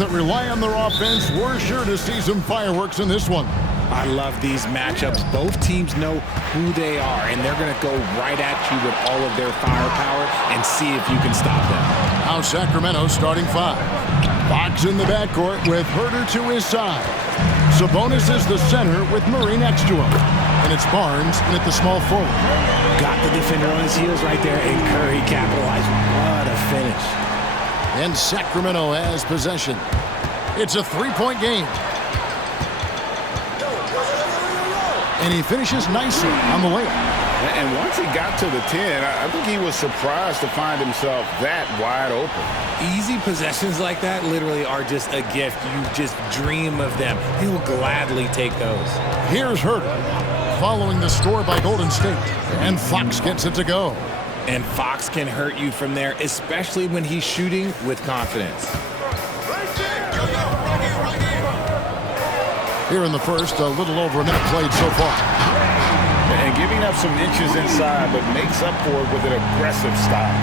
that rely on their offense, we're sure to see some fireworks in this one. I love these matchups. Both teams know who they are, and they're going to go right at you with all of their firepower and see if you can stop them. Now Sacramento starting five. Fox in the backcourt with Huerter to his side. Sabonis is the center with Murray next to him. And it's Barnes in at the small forward. Got the defender on his heels right there, and Curry capitalized. What a finish. And Sacramento has possession. It's a three-point game. And he finishes nicely on the layup. And once he got to the 10, I think he was surprised to find himself that wide open. Easy possessions like that literally are just a gift. You just dream of them. He'll gladly take those. Here's Huerter following the score by Golden State. And Fox gets it to go. And Fox can hurt you from there, especially when he's shooting with confidence. Here in the first, a little over a minute played so far. And giving up some inches inside, but makes up for it with an aggressive style.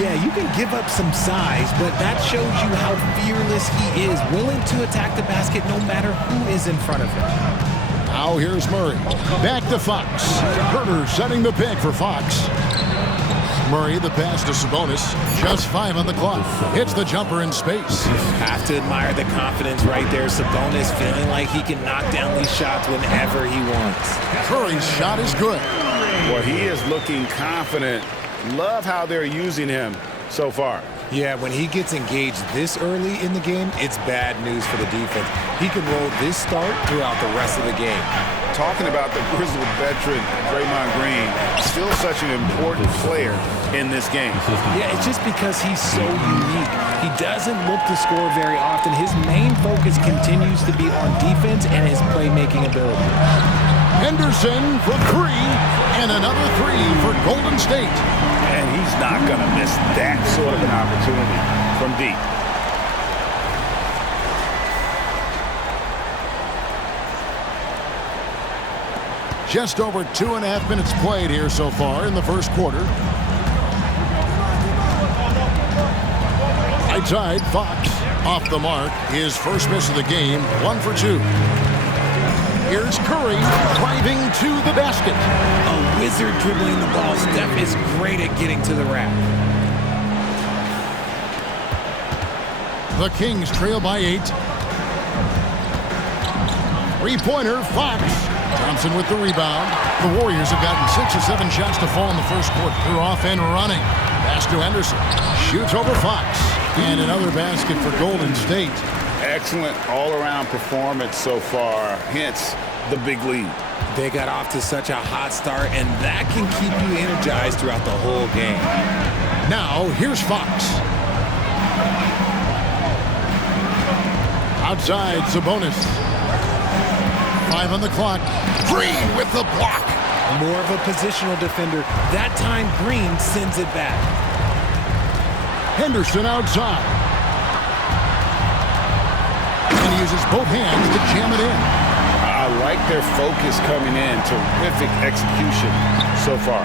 Yeah, you can give up some size, but that shows you how fearless he is, willing to attack the basket no matter who is in front of him. Now here's Murray. Back to Fox. Huerter setting the pick for Fox. Murray, the pass to Sabonis. Just 5 on the clock. Hits the jumper in space. Have to admire the confidence right there. Sabonis feeling like he can knock down these shots whenever he wants. Curry's shot is good. Well, he is looking confident. Love how they're using him so far. Yeah, when he gets engaged this early in the game, it's bad news for the defense. He can roll this start throughout the rest of the game. Talking about the grizzled veteran, Draymond Green, still such an important player in this game. Yeah, it's just because he's so unique. He doesn't look to score very often. His main focus continues to be on defense and his playmaking ability. Henderson for 3, and another 3 for Golden State. And he's not going to miss that sort of an opportunity from deep. Just over 2.5 minutes played here so far in the first quarter. Right side, Fox off the mark. His first miss of the game, 1 for 2. Here's Curry driving to the basket. A wizard dribbling the ball. Steph is great at getting to the rack. The Kings trail by 8. Three-pointer, Fox. Thompson with the rebound. The Warriors have gotten 6 or 7 shots to fall in the first quarter. They're off and running. Pass to Henderson. Shoots over Fox. And another basket for Golden State. Excellent all-around performance so far, hence the big lead. They got off to such a hot start, and that can keep you energized throughout the whole game. Now, here's Fox. Outside, Sabonis. 5 on the clock. Green with the block. More of a positional defender. That time, Green sends it back. Henderson outside. And he uses both hands to jam it in. I like their focus coming in. Terrific execution so far.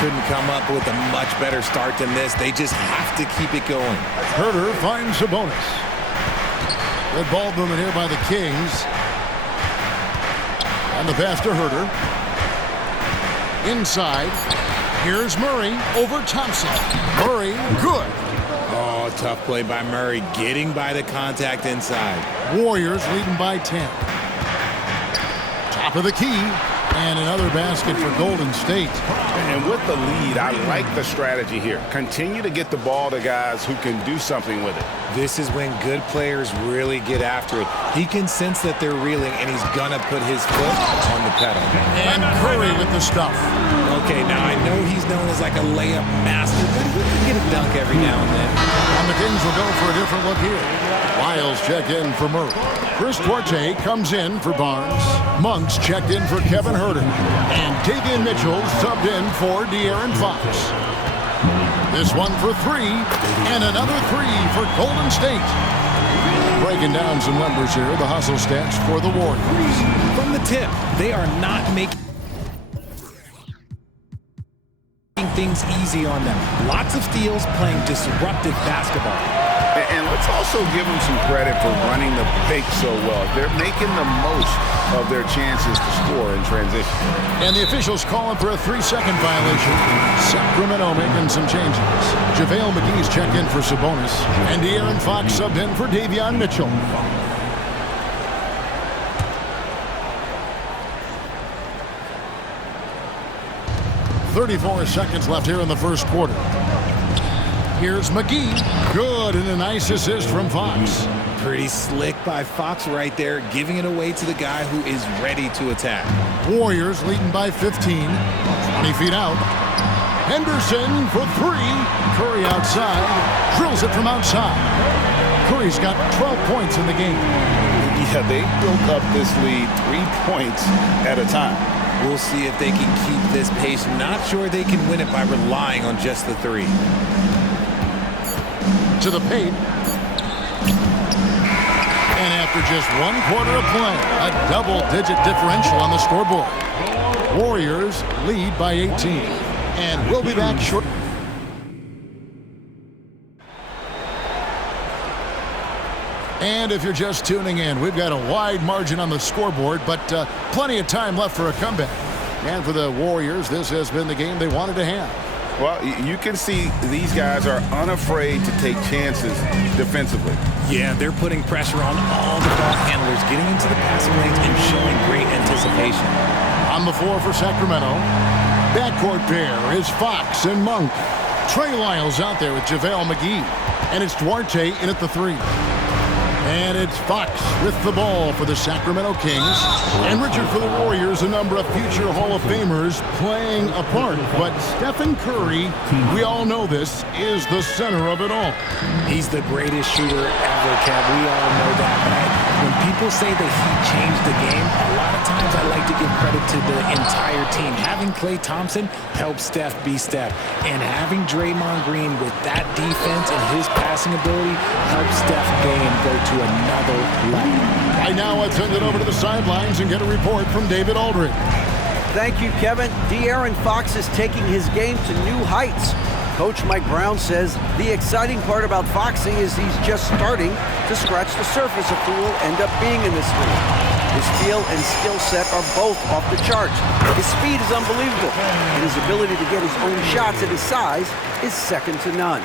Couldn't come up with a much better start than this. They just have to keep it going. Huerter finds Sabonis. Good ball movement here by the Kings. And the pass to Huerter. Inside. Here's Murray over Thompson. Murray, good. Oh, tough play by Murray, getting by the contact inside. Warriors leading by 10. Top of the key. And another basket for Golden State. And with the lead, I like the strategy here. Continue to get the ball to guys who can do something with it. This is when good players really get after it. He can sense that they're reeling, and he's going to put his foot on the pedal. And Curry with the stuff. Okay, now I know he's known as like a layup master, but he can get a dunk every now and then. And the Kings will go for a different look here. Lyles checked in for Murray. Chris Duarte comes in for Barnes. Monks checked in for Kevin Huerter. And Davion Mitchell subbed in for De'Aaron Fox. This one for 3, and another 3 for Golden State. Breaking down some numbers here, the hustle stats for the Warriors. From the tip, they are not making things easy on them. Lots of steals, playing disruptive basketball. And let's also give them some credit for running the pick so well. They're making the most of their chances to score in transition. And the officials calling for a 3-second violation. Sacramento making some changes. JaVale McGee's checked in for Sabonis. And De'Aaron Fox subbed in for Davion Mitchell. "34 seconds left here in the first quarter. Here's McGee. Good, and a nice assist from Fox. Pretty slick by Fox right there, giving it away to the guy who is ready to attack. Warriors leading by 15. 20 feet out. Henderson for 3. Curry outside. Drills it from outside. Curry's got 12 points in the game. Yeah, they built up this lead 3 points at a time. We'll see if they can keep this pace. Not sure they can win it by relying on just the 3. To the paint. And after just 1 quarter of play, a double-digit differential on the scoreboard. Warriors lead by 18. And we'll be back short. And if you're just tuning in, we've got a wide margin on the scoreboard, but plenty of time left for a comeback. And for the Warriors, this has been the game they wanted to have. Well, you can see these guys are unafraid to take chances defensively. Yeah, they're putting pressure on all the ball handlers, getting into the passing lanes and showing great anticipation. On the floor for Sacramento, backcourt pair is Fox and Monk. Trey Lyles out there with JaVale McGee. And it's Duarte in at the 3. And it's Fox with the ball for the Sacramento Kings. And Richard for the Warriors, a number of future Hall of Famers playing a part. But Stephen Curry, we all know this, is the center of it all. He's the greatest shooter ever, Kev. We all know that. But when people say that he changed the game, a lot of times I like to give credit to the entire team. Having Klay Thompson help Steph be Steph. And having Draymond Green with that defense and his passing ability helps Steph game go to another level. Right now, let's send it over to the sidelines and get a report from David Aldridge. Thank you, Kevin. De'Aaron Fox is taking his game to new heights. Coach Mike Brown says the exciting part about Foxy is he's just starting to scratch the surface of who will end up being in this league. His feel and skill set are both off the charts. His speed is unbelievable, and his ability to get his own shots at his size is second to none.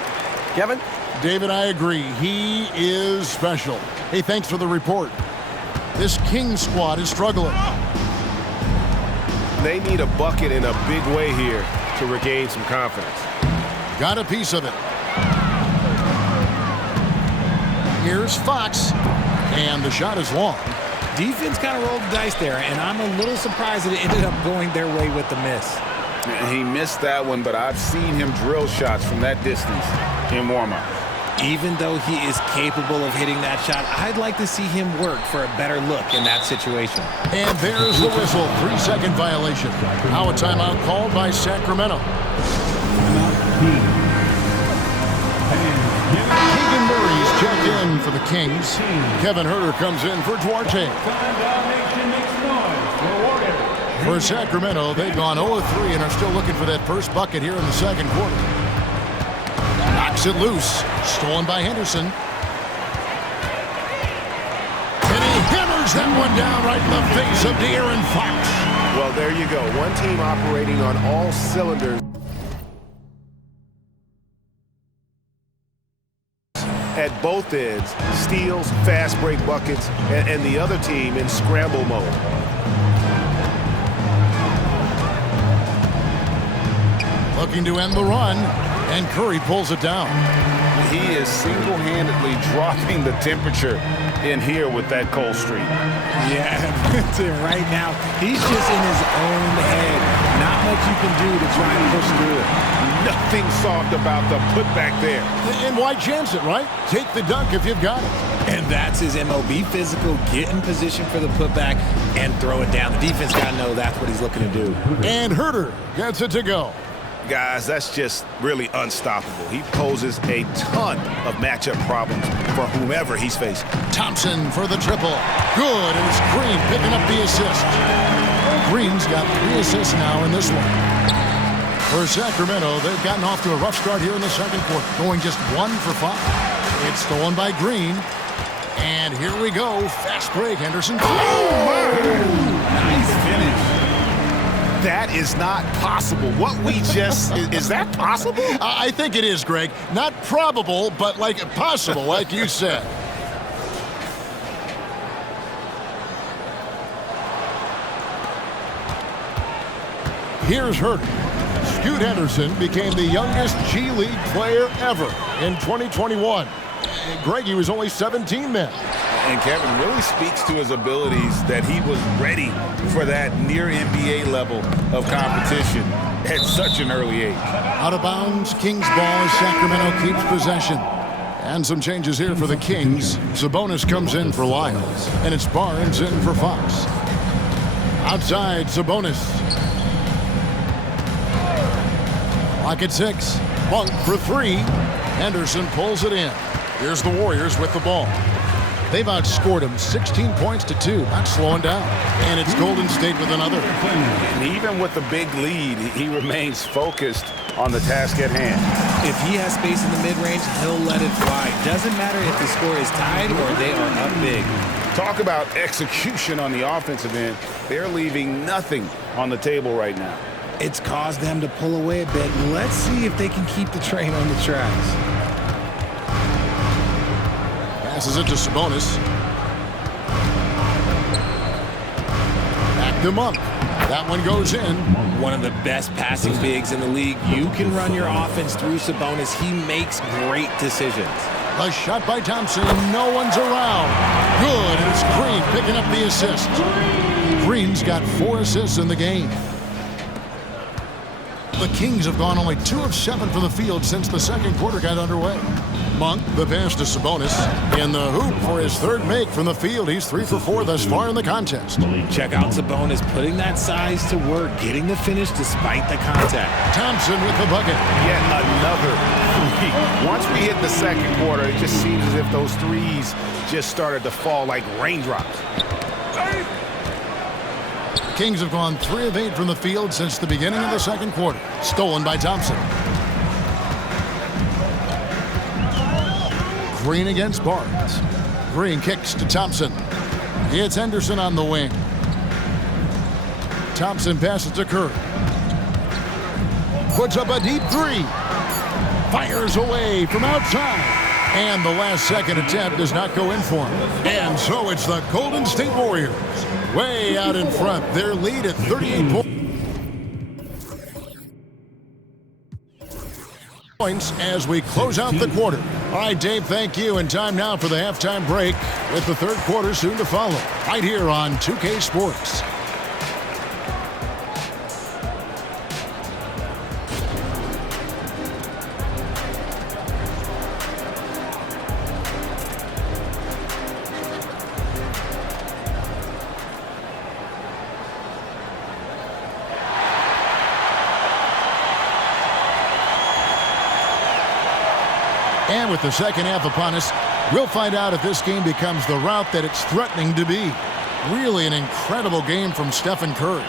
Kevin? David, I agree. He is special. Hey, thanks for the report. This Kings squad is struggling. They need a bucket in a big way here to regain some confidence. Got a piece of it. Here's Fox, and the shot is long. Defense kind of rolled the dice there, and I'm a little surprised that it ended up going their way with the miss. He missed that one, but I've seen him drill shots from that distance in warm-up. Even though he is capable of hitting that shot, I'd like to see him work for a better look in that situation. And there's the whistle, 3-second violation. Now a timeout called by Sacramento. Keegan Murray's checked in for the Kings. Kevin Huerter comes in for Duarte. For Sacramento, they've gone 0-3 and are still looking for that first bucket here in the second quarter. Knocks it loose. Stolen by Henderson. And he hammers that one down right in the face of De'Aaron Fox. Well, there you go. One team operating on all cylinders at both ends. Steals, fast break buckets, and the other team in scramble mode. Looking to end the run, and Curry pulls it down. He is single-handedly dropping the temperature in here with that cold streak. Yeah, right now, he's just in his own head. Not much you can do to try and push through it. Nothing soft about the putback there. And why chance it, right? Take the dunk if you've got it. And that's his MO. Be physical, get in position for the putback, and throw it down. The defense got to know that's what he's looking to do. And Huerter gets it to go. Guys, that's just really unstoppable. He poses a ton of matchup problems for whomever he's facing. Thompson for the triple. Good, and it's Green picking up the assist. Green's got 3 assists now in this one. For Sacramento, they've gotten off to a rough start here in the second quarter, going just 1 for 5. It's stolen by Green. And here we go. Fast break, Henderson. Nice finish. That is not possible. What we just... is that possible? I think it is, Greg. Not probable, but like possible, like you said. Here's Herder. Scoot Henderson became the youngest G League player ever in 2021. Greg, he was only 17 then. And Kevin really speaks to his abilities that he was ready for that near NBA level of competition at such an early age. Out of bounds, Kings ball as Sacramento keeps possession. And some changes here for the Kings. Sabonis comes in for Lyles, and it's Barnes in for Fox. Outside, Sabonis. Clock at 6. Monk for 3. Henderson pulls it in. Here's the Warriors with the ball. They've outscored him 16 points to 2, not slowing down. And it's Golden State with another. And even with the big lead, he remains focused on the task at hand. If he has space in the mid-range, he'll let it fly. Doesn't matter if the score is tied or they are up big. Talk about execution on the offensive end. They're leaving nothing on the table right now. It's caused them to pull away a bit. Let's see if they can keep the train on the tracks. Passes it to Sabonis. Back to Monk. That one goes in. One of the best passing bigs in the league. You can run your offense through Sabonis. He makes great decisions. A shot by Thompson. No one's around. Good. And it's Green picking up the assist. Green's got 4 assists in the game. The Kings have gone only 2 of 7 from the field since the second quarter got underway. Monk, the pass to Sabonis. In the hoop for his 3rd make from the field. He's 3 for 4 thus far in the contest. Check out Sabonis putting that size to work, getting the finish despite the contact. Thompson with the bucket. Yet another three. Once we hit the second quarter, it just seems as if those threes just started to fall like raindrops. Kings have gone 3 of 8 from the field since the beginning of the second quarter. Stolen by Thompson. Green against Barnes. Green kicks to Thompson. It's Henderson on the wing. Thompson passes to Curry. Puts up a deep 3. Fires away from outside. And the last second attempt does not go in for him. And so it's the Golden State Warriors. Way out in front. Their lead at 38 points as we close out the quarter. All right, Dave, thank you. And time now for the halftime break with the third quarter soon to follow. Right here on 2K Sports. And with the second half upon us, we'll find out if this game becomes the route that it's threatening to be. Really an incredible game from Stephen Curry.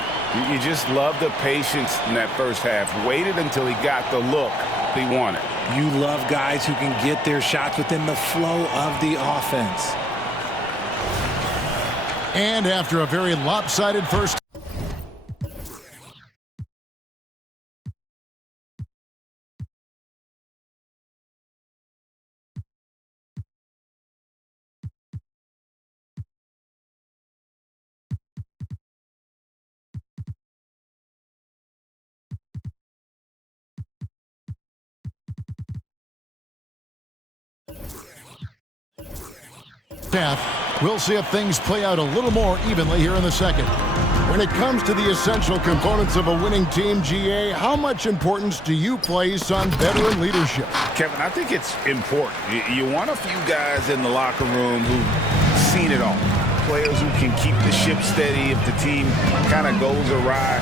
You just love the patience in that first half. Waited until he got the look he wanted. You love guys who can get their shots within the flow of the offense. And after a very lopsided first half, we'll see if things play out a little more evenly here in the second. When it comes to the essential components of a winning team, GA, how much importance do you place on veteran leadership? Kevin, I think it's important. You want a few guys in the locker room who've seen it all. Players who can keep the ship steady if the team kind of goes awry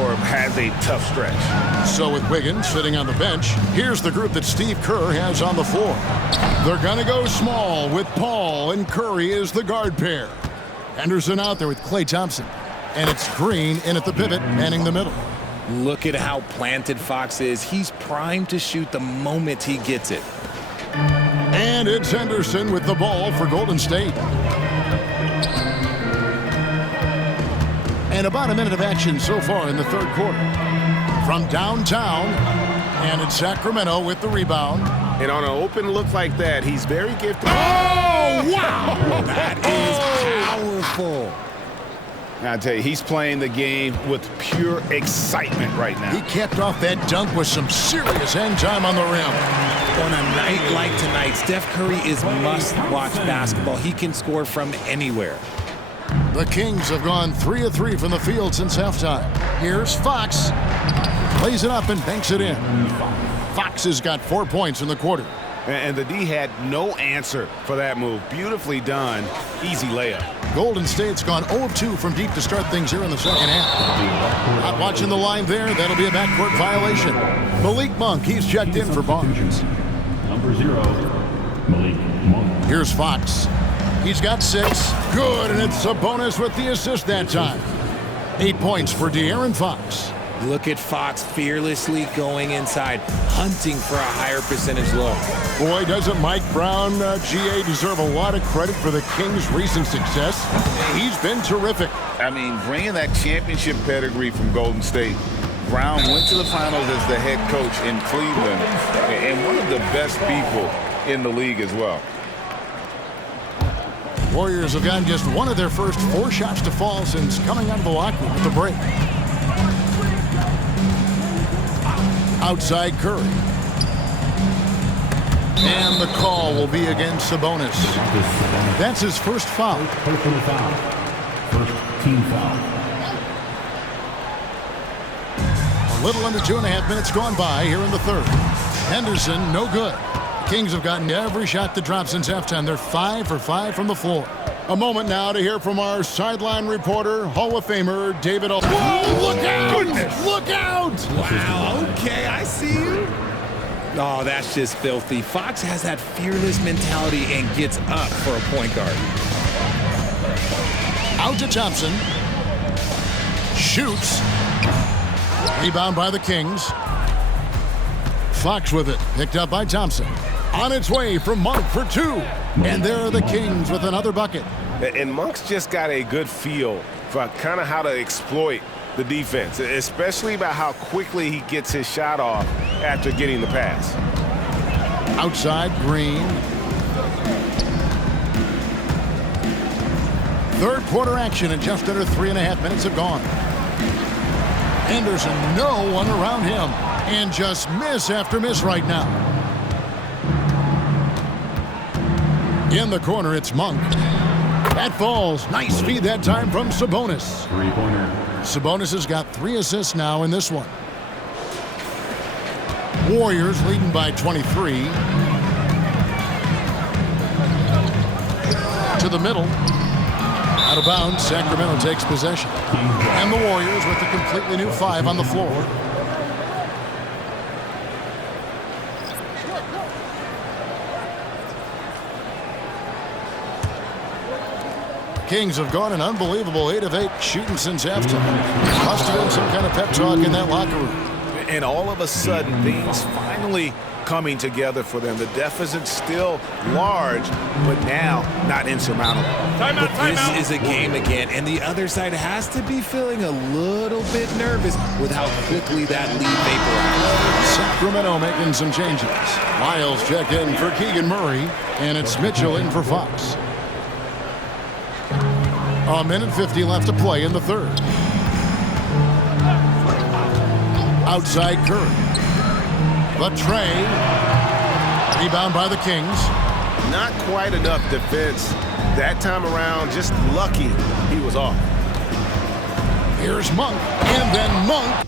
or has a tough stretch. So with Wiggins sitting on the bench, here's the group that Steve Kerr has on the floor. They're going to go small with Paul and Curry as the guard pair. Henderson out there with Klay Thompson. And it's Green in at the pivot, manning the middle. Look at how planted Fox is. He's primed to shoot the moment he gets it. And And it's Henderson with the ball for Golden State. And about a minute of action so far in the third quarter. From downtown, and it's Sacramento with the rebound. And on an open look like that, he's very gifted. Oh, wow! That is powerful. I tell you, he's playing the game with pure excitement right now. He capped off that dunk with some serious hang time on the rim. On a night like tonight, Steph Curry is must-watch basketball. He can score from anywhere. The Kings have gone 3 of 3 from the field since halftime. Here's Fox. Plays it up and banks it in. Fox has got 4 points in the quarter. And the D had no answer for that move. Beautifully done. Easy layup. Golden State's gone 0 of 2 from deep to start things here in the second half. Not watching the line there. That'll be a backcourt violation. Malik Monk, he's checked in for Barnes. Number 0, Malik Monk. Here's Fox. He's got 6. Good, and it's Sabonis with the assist that time. 8 points for De'Aaron Fox. Look at Fox fearlessly going inside, hunting for a higher percentage look. Boy, doesn't Mike Brown, GA, deserve a lot of credit for the Kings' recent success? He's been terrific. I mean, bringing that championship pedigree from Golden State. Brown went to the finals as the head coach in Cleveland and one of the best people in the league as well. Warriors have gotten just one of their first 4 shots to fall since coming out of the locker room at the break. Outside Curry. And the call will be against Sabonis. That's his first foul. Personal foul. First team foul. A little under 2.5 minutes gone by here in the third. Henderson, no good. The Kings have gotten every shot that dropped since halftime. They're 5 for 5 from the floor. A moment now to hear from our sideline reporter, Hall of Famer David Olson. Whoa, look out! Goodness. Look out! Wow, okay, I see you. Oh, that's just filthy. Fox has that fearless mentality and gets up for a point guard. Out to Thompson. Shoots. Rebound by the Kings. Fox with it. Picked up by Thompson. On its way from Monk for 2. And there are the Kings with another bucket. And Monk's just got a good feel for kind of how to exploit the defense, especially about how quickly he gets his shot off after getting the pass. Outside, Green. Third quarter action, and just under 3.5 minutes have gone. Henderson, no one around him. And just miss after miss right now. In the corner, it's Monk. That falls. Nice feed that time from Sabonis. Three-pointer. Sabonis has got 3 assists now in this one. Warriors leading by 23. To the middle. Out of bounds, Sacramento takes possession. And the Warriors with a completely new 5 on the floor. Kings have gone an unbelievable 8 of 8 shooting since halftime. Must have been some kind of pep talk in that locker room. And all of a sudden, things finally coming together for them. The deficit's still large, but now not insurmountable. But this is a game again, and the other side has to be feeling a little bit nervous with how quickly that lead vaporized. Sacramento making some changes. Lyles checked in for Keegan Murray, and it's Mitchell in for Fox. A minute 50 left to play in the third. Outside Curry. The tray. Rebound by the Kings. Not quite enough defense that time around. Just lucky he was off. Here's Monk. And then Monk.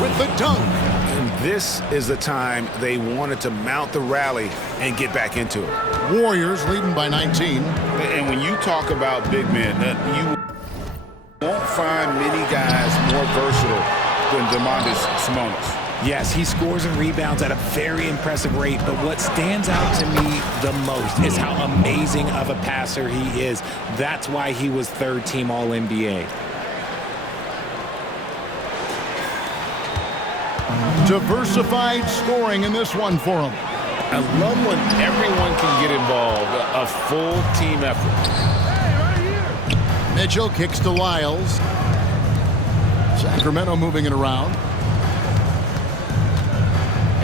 With the dunk. And This is the time they wanted to mount the rally and get back into it. Warriors leading by 19. And when you talk about big men, you won't find many guys more versatile than Domantas Sabonis. Yes, he scores and rebounds at a very impressive rate, but what stands out to me the most is how amazing of a passer he is. That's why he was third-team All-NBA. Diversified scoring in this one for him. I love when everyone can get involved, a full team effort. Mitchell kicks to Lyles. Sacramento moving it around.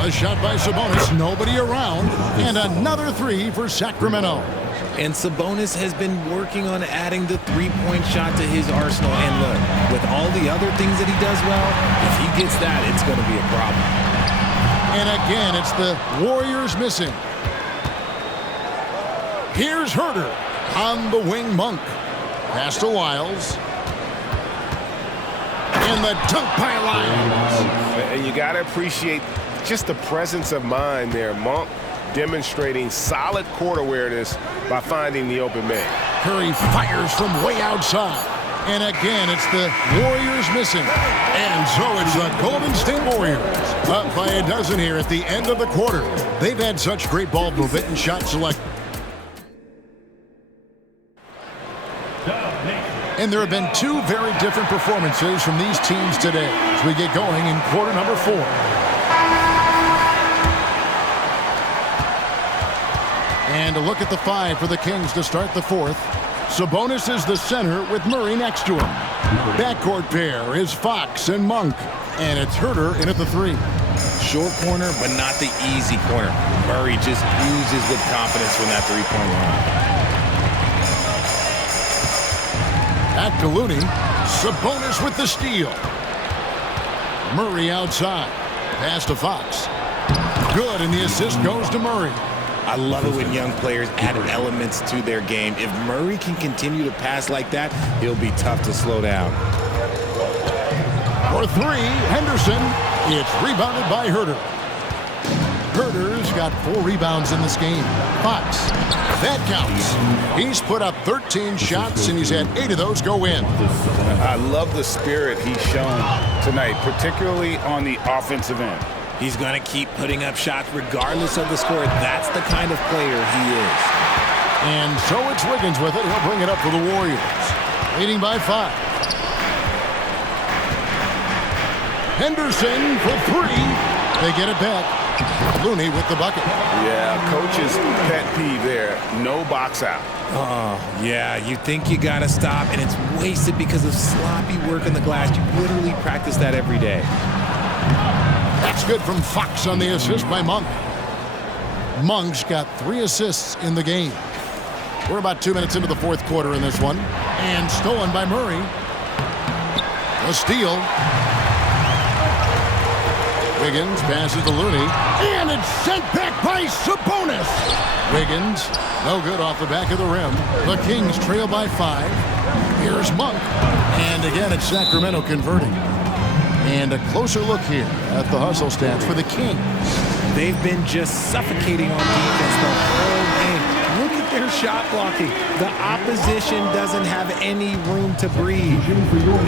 A shot by Sabonis, nobody around, and another three for Sacramento. And Sabonis has been working on adding the three-point shot to his arsenal. And look, with all the other things that he does well, if he gets that, it's going to be a problem. And again, it's the Warriors missing. Here's Herter on the wing. Monk. Pass to Lyles. And the dunk by Lyles. And you got to appreciate just the presence of mind there. Monk demonstrating solid court awareness by finding the open man. Curry fires from way outside. And again, it's the Warriors missing. And so it's the Golden State Warriors up by a dozen here at the end of the quarter. They've had such great ball movement and shot select. And there have been two very different performances from these teams today as we get going in quarter number 4. And a look at the 5 for the Kings to start the 4th. Sabonis is the center with Murray next to him. Backcourt pair is Fox and Monk. And it's Herter in at the 3. Short corner, but not the easy corner. Murray just oozes with confidence from that three-point line. Back to Looney. Sabonis with the steal. Murray outside. Pass to Fox. Good, and the assist goes to Murray. I love it when young players add elements to their game. If Murray can continue to pass like that, he'll be tough to slow down. For 3, Henderson. It's rebounded by Herter. Herter's got 4 rebounds in this game. Fox. That counts. He's put up 13 shots, and he's had 8 of those go in. I love the spirit he's shown tonight, particularly on the offensive end. He's going to keep putting up shots regardless of the score. That's the kind of player he is. And so it's Wiggins with it. He'll bring it up for the Warriors. Leading by 5. Henderson for 3. They get it back. Looney with the bucket. Yeah, coach's pet peeve there. No box out. Oh, yeah, you think you got to stop, and it's wasted because of sloppy work on the glass. You literally practice that every day. That's good from Fox on the assist by Monk. Monk's got 3 assists in the game. We're about 2 minutes into the 4th quarter in this one. And stolen by Murray. A steal. Wiggins passes to Looney. And it's sent back by Sabonis. Wiggins, no good off the back of the rim. The Kings trail by 5. Here's Monk. And again, it's Sacramento converting. And a closer look here at the hustle stats for the Kings. They've been just suffocating on defense the whole game. Look at their shot blocking. The opposition doesn't have any room to breathe.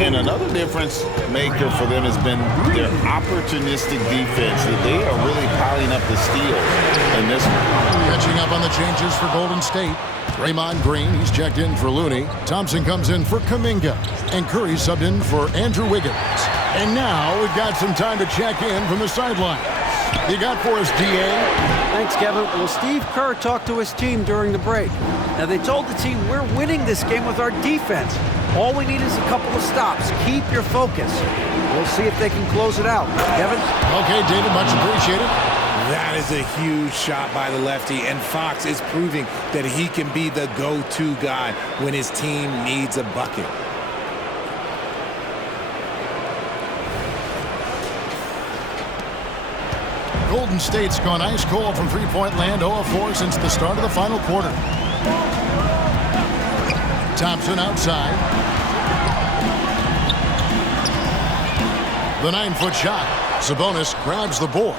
And another difference maker for them has been their opportunistic defense. They are really piling up the steals in this one. Catching up on the changes for Golden State. Draymond Green, he's checked in for Looney. Thompson comes in for Kuminga. And Curry subbed in for Andrew Wiggins. And now we've got some time to check in from the sideline. You got for us, D.A.? Thanks, Kevin. Well, Steve Kerr talked to his team during the break. Now, they told the team, we're winning this game with our defense. All we need is a couple of stops. Keep your focus. We'll see if they can close it out. Kevin? Okay, David, much appreciated. That is a huge shot by the lefty, and Fox is proving that he can be the go-to guy when his team needs a bucket. Golden State's gone ice cold from three-point land, 0 of 4 since the start of the final quarter. Thompson outside. The 9-foot shot. Sabonis grabs the board.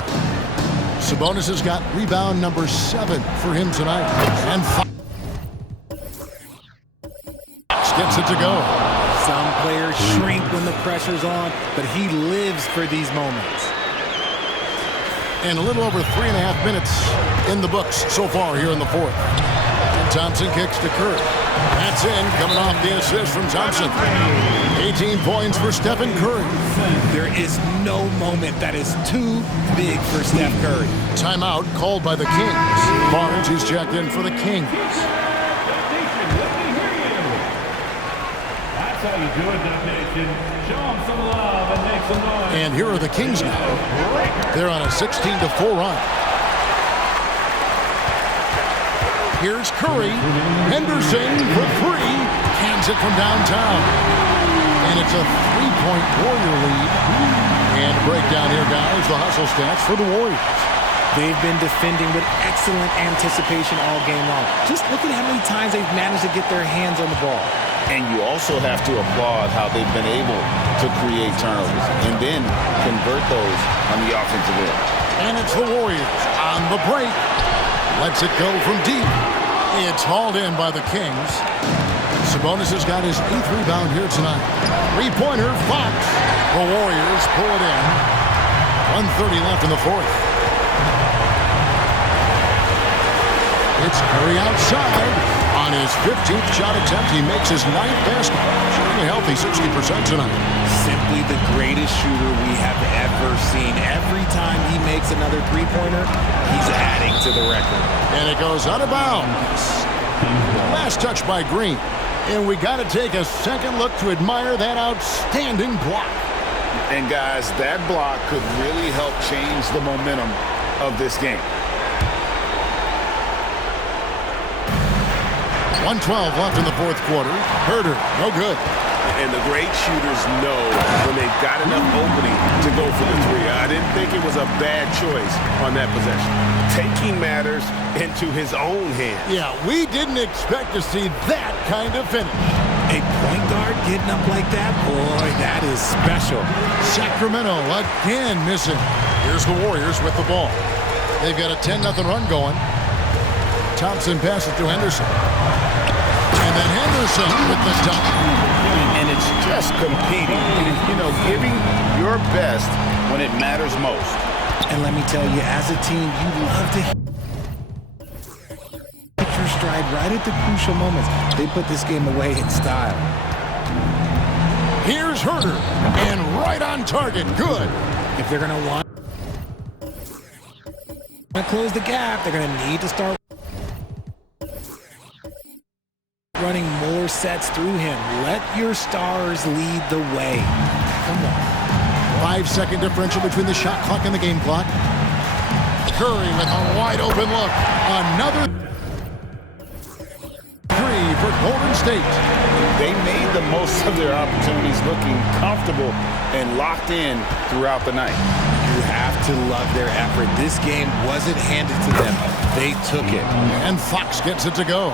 Sabonis has got rebound number 7 for him tonight. And Fox gets it to go. Some players shrink when the pressure's on, but he lives for these moments. And a little over 3.5 minutes in the books so far here in the fourth. Thompson kicks to Curry. That's in, coming off the assist from Thompson. 18 points for Stephen Curry. There is no moment that is too big for Steph Curry. Timeout called by the Kings. Barnes, who's checked in for the Kings. That's how you do it, Nation. Show them some love and make some noise. And here are the Kings now. They're on a 16-4 run. Here's Curry. Henderson for 3. Cans it from downtown. And it's a 3-point Warrior lead. And breakdown here, guys. The hustle stats for the Warriors. They've been defending with excellent anticipation all game long. Just look at how many times they've managed to get their hands on the ball. And you also have to applaud how they've been able to create turnovers and then convert those on the offensive end. And it's the Warriors on the break. Lets it go from deep. It's hauled in by the Kings. Sabonis has got his 8th rebound here tonight. 3-pointer, Fox. The Warriors pull it in. 1:30 left in the fourth. It's Curry outside. On his 15th shot attempt, he makes his 9th basket, shooting a healthy 60% tonight. Simply the greatest shooter we have ever seen. Every time he makes another three-pointer, he's adding to the record. And it goes out of bounds. Last touch by Green. And we got to take a second look to admire that outstanding block. And guys, that block could really help change the momentum of this game. 1:12 left in the fourth quarter. Herder, no good. And the great shooters know when they've got enough opening to go for the three. I didn't think it was a bad choice on that possession. Taking matters into his own hands. Yeah, we didn't expect to see that kind of finish. A point guard getting up like that, boy, that is special. Sacramento again missing. Here's the Warriors with the ball. They've got a 10-0 run going. Thompson passes to Henderson. And then Henderson with the dunk. And it's just competing. You know, giving your best when it matters most. And let me tell you, as a team, you love to hit your stride right at the crucial moments. They put this game away in style. Here's Herder. And right on target. Good. If they're going to want to close the gap, they're going to need to start running more sets through him. Let your stars lead the way. Come on. 5-second differential between the shot clock and the game clock. Curry with a wide open look. Another 3 for Golden State. They made the most of their opportunities, looking comfortable and locked in throughout the night. You have to love their effort. This game wasn't handed to them. They took it. And Fox gets it to go.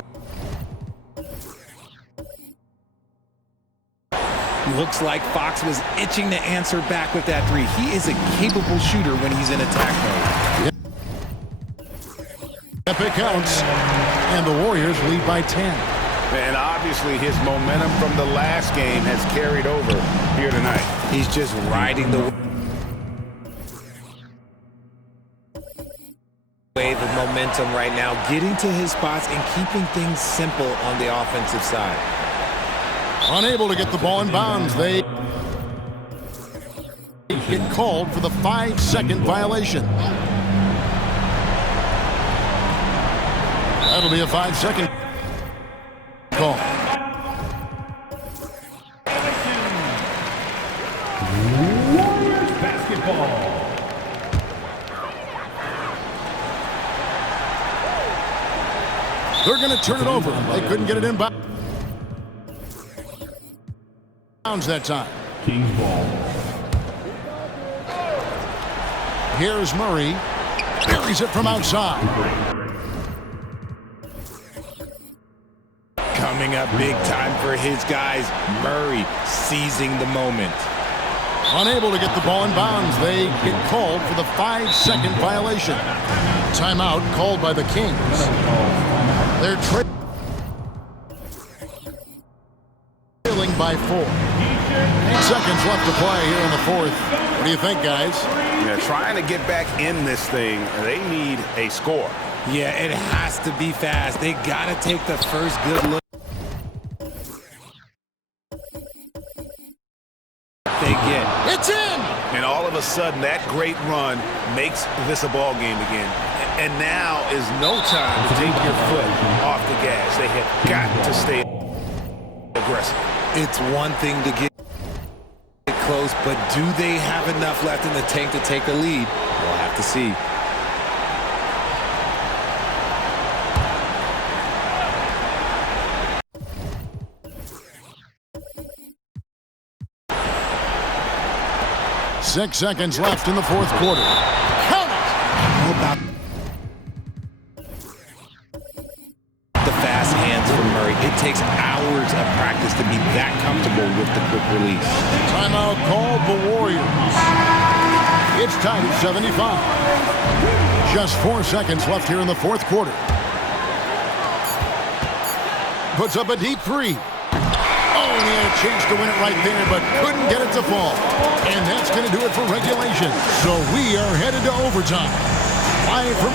Looks like Fox was itching to answer back with that three. He is a capable shooter when he's in attack mode. Epic counts. And the Warriors lead by 10. And obviously his momentum from the last game has carried over here tonight. He's just riding the wave of momentum right now, getting to his spots and keeping things simple on the offensive side. Unable to get the ball in bounds. They get called for the 5-second violation. That'll be a 5-second call. Warriors basketball. They're going to turn it over. They couldn't get it in bounds that time. Kings ball. Here's Murray. Buries it from outside. Coming up big time for his guys. Murray seizing the moment. Unable to get the ball in bounds. They get called for the 5-second violation. Timeout called by the Kings. They're trailing by 4. 8 seconds left to play here in the fourth. What do you think, guys? Yeah, trying to get back in this thing, they need a score. Yeah, it has to be fast. They got to take the first good look they get. It's in! And all of a sudden, that great run makes this a ball game again. And now is no time to take your foot off the gas. They have got to stay aggressive. It's one thing to get close, but do they have enough left in the tank to take a lead? We'll have to see. Six seconds left in the fourth quarter. Count it! How about the fast hands from Murray? It takes hours of practice to be that comfortable with the quick release. Timeout called the Warriors. It's tied at 75. Just 4 seconds left here in the fourth quarter. Puts up a deep three. Oh, and he had a chance to win it right there, but couldn't get it to fall. And that's going to do it for regulation. So we are headed to overtime. Live from...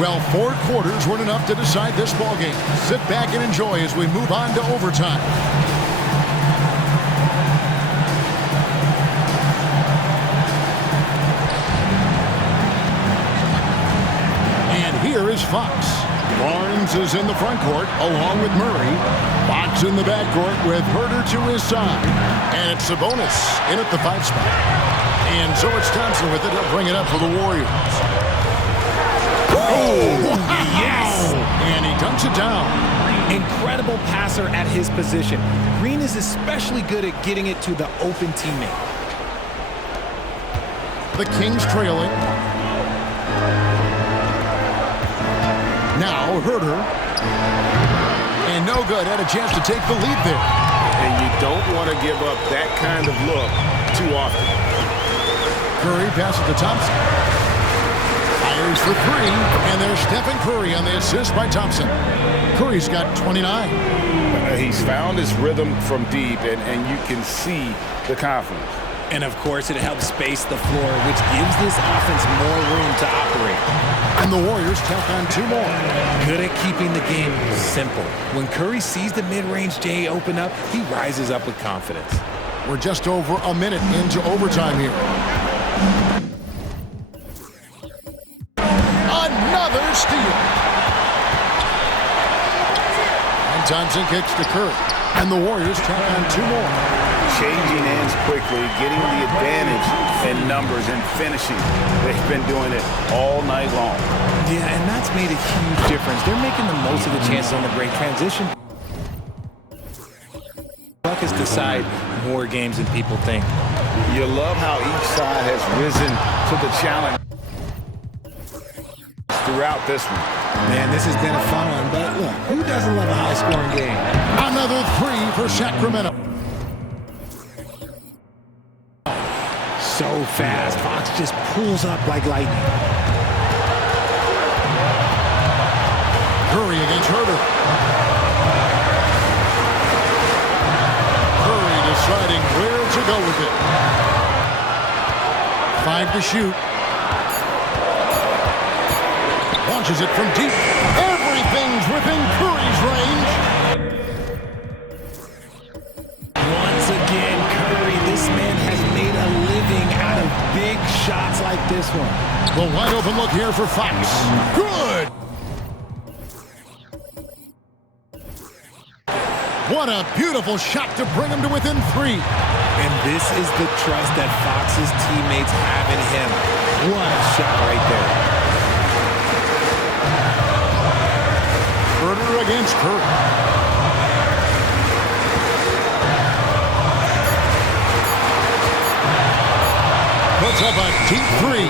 Well, 4 quarters weren't enough to decide this ballgame. Sit back and enjoy as we move on to overtime. And here is Fox. Barnes is in the front court along with Murray. Fox in the backcourt with Herter to his side. And it's Sabonis in at the 5 spot. And so it's Thompson with it. He'll bring it up for the Warriors. Oh, yes! And he dunks it down. Incredible passer at his position. Green is especially good at getting it to the open teammate. The Kings trailing. Now Herter. And no good. Had a chance to take the lead there. And you don't want to give up that kind of look too often. Curry passes to Thompson. Fires for 3. And there's Stephen Curry on the assist by Thompson. Curry's got 29. He's found his rhythm from deep, and you can see the confidence. And, of course, it helps space the floor, which gives this offense more room to operate. And the Warriors tack on 2 more. Good at keeping the game simple. When Curry sees the mid-range J open up, he rises up with confidence. We're just over a minute into overtime here. Another steal. And Thompson kicks to Curry. And the Warriors tack on 2 more. Changing ends quickly, getting the advantage in numbers and finishing. They've been doing it all night long. Yeah, and that's made a huge difference. They're making the most of the chances on the break. Transition Buckets decide more games than people think. You love how each side has risen to the challenge throughout this one. Man, this has been a fun one, but look, who doesn't love a high-scoring game? Another 3 for Sacramento. So fast. Fox just pulls up like lightning. Curry against Herter. Curry deciding where to go with it. 5 to shoot. Launches it from deep. Everything's within Curry's range. Once again, Curry, this man has made a living out of big shots like this one. The wide open look here for Fox. Good! What a beautiful shot to bring him to within 3. And this is the trust that Fox's teammates have in him. What a shot right there. Herter against Curry. Puts up a deep 3,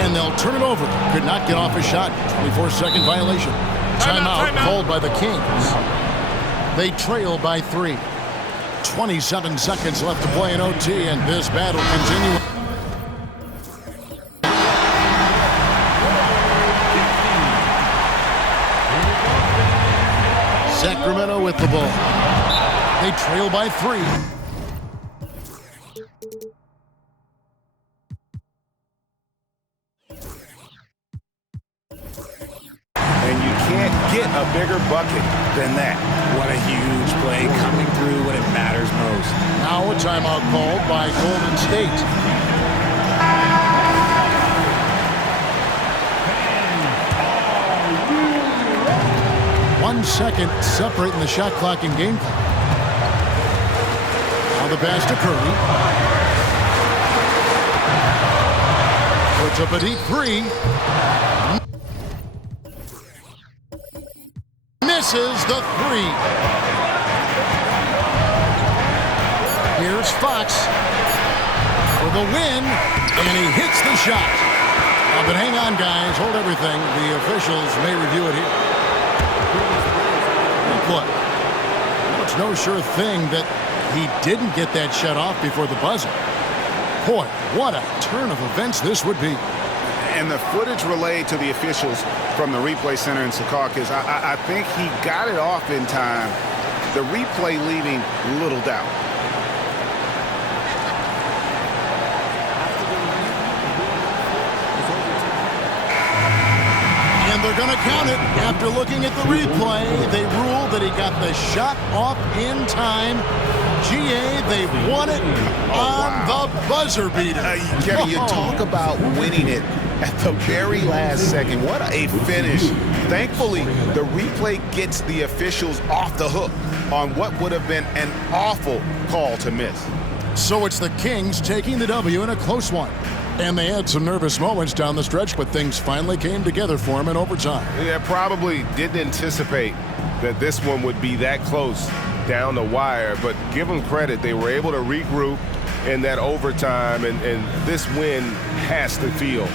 and they'll turn it over. Could not get off a shot. 24-second violation. Timeout called by the Kings. They trail by 3. 27 seconds left to play in OT, and this battle continues. Sacramento with the ball. They trail by 3. And you can't get a bigger bucket than that. What a huge play coming through when it matters most. Now a timeout called by Golden State. One second separating the shot clock and game clock. Now the pass to Curry. Puts up a deep 3. Misses the 3. Here's Fox for the win, and he hits the shot. But hang on, guys. Hold everything. The officials may review it here. What? It's no sure thing that he didn't get that shut off before the buzzer. Boy, what a turn of events this would be. And the footage relayed to the officials from the replay center in Secaucus, I think he got it off in time. The replay leaving little doubt. And they're going to count it. After looking at the replay, they ruled that he got the shot off in time. GA, they won it on the buzzer beater. Kevin, you talk about winning it at the very last second. What a finish. Thankfully, the replay gets the officials off the hook on what would have been an awful call to miss. So it's the Kings taking the W in a close one. And they had some nervous moments down the stretch, but things finally came together for them in overtime. Yeah, probably didn't anticipate that this one would be that close down the wire, but give them credit. They were able to regroup in that overtime, and this win has to feel